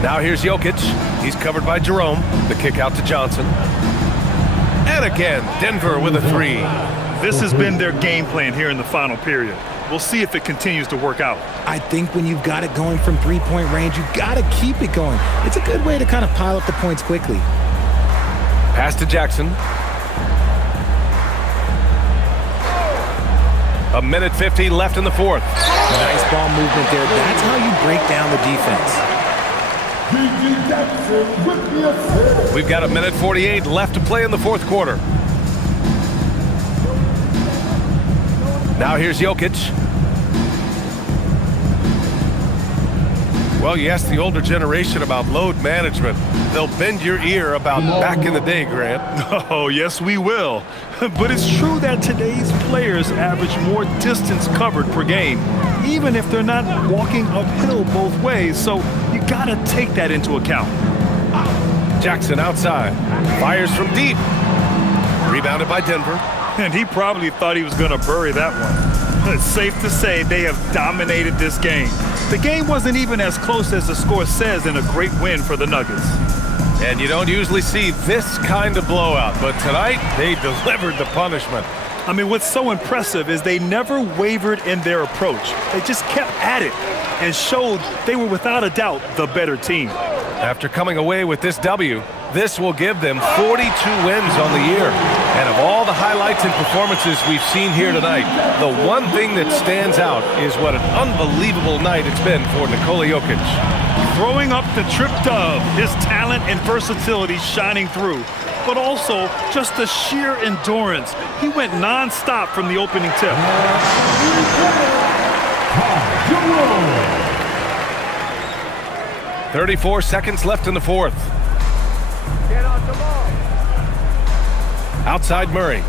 Now here's Jokic. He's covered by Jerome. The kick out to Johnson. And again, Denver with a 3. This has been their game plan here in the final period. We'll see if it continues to work out. I think when you've got it going from 3-point range, you've got to keep it going. It's a good way to kind of pile up the points quickly. Pass to Jackson. 1:50 left in the fourth. Nice ball movement there. That's how you break down the defense. We've got 1:48 left to play in the fourth quarter. Now here's Jokic. Well, you ask the older generation about load management. They'll bend your ear about back in the day, Grant. Oh, yes, we will. But it's true that today's players average more distance covered per game, even if they're not walking uphill both ways. So you got to take that into account. Jackson outside. Fires from deep. Rebounded by Denver. And he probably thought he was going to bury that one. It's safe to say they have dominated this game. The game wasn't even as close as the score says in a great win for the Nuggets. And you don't usually see this kind of blowout, but tonight they delivered the punishment. I mean, what's so impressive is they never wavered in their approach. They just kept at it and showed they were without a doubt the better team. After coming away with this W, this will give them 42 wins on the year. And of all the highlights and performances we've seen here tonight, the one thing that stands out is what an unbelievable night it's been for Nikola Jokic. Throwing up the trip dub, his talent and versatility shining through, but also just the sheer endurance. He went non-stop from the opening tip. 34 seconds left in the fourth. Outside Murray.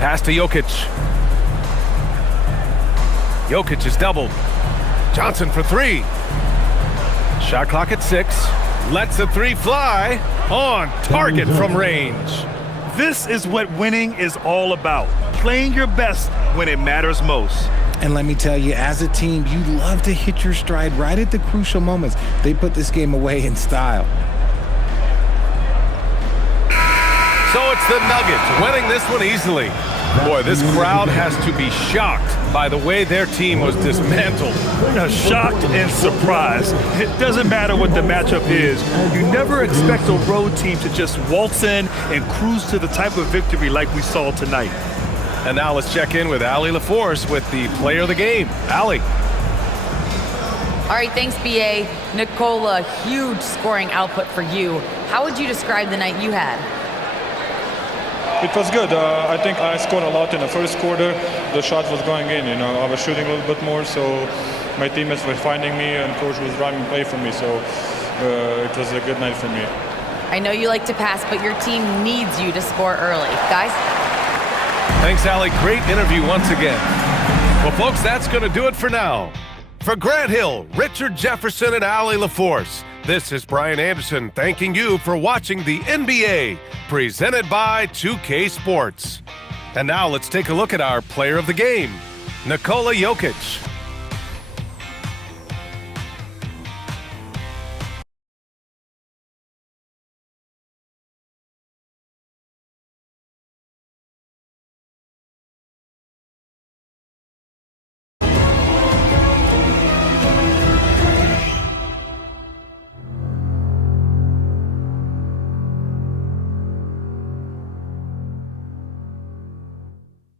Pass to Jokic. Jokic is doubled. Johnson for 3. Shot clock at 6. Lets the 3 fly. On target from range. This is what winning is all about. Playing your best when it matters most. And let me tell you, as a team, you love to hit your stride right at the crucial moments. They put this game away in style. So it's the Nuggets winning this one easily. Boy, this crowd has to be shocked by the way their team was dismantled. Shocked and surprised. It doesn't matter what the matchup is. You never expect a road team to just waltz in and cruise to the type of victory like we saw tonight. And now let's check in with Allie LaForce with the player of the game. Allie. All right, thanks, BA. Nicola, huge scoring output for you. How would you describe the night you had? It was good. I think I scored a lot in the first quarter. The shot was going in. I was shooting a little bit more, so my teammates were finding me, and coach was driving play for me. So it was a good night for me. I know you like to pass, but your team needs you to score early. Guys? Thanks, Allie. Great interview once again. Well, folks, that's going to do it for now. For Grant Hill, Richard Jefferson, and Allie LaForce, this is Brian Anderson thanking you for watching the NBA, presented by 2K Sports. And now let's take a look at our player of the game, Nikola Jokic.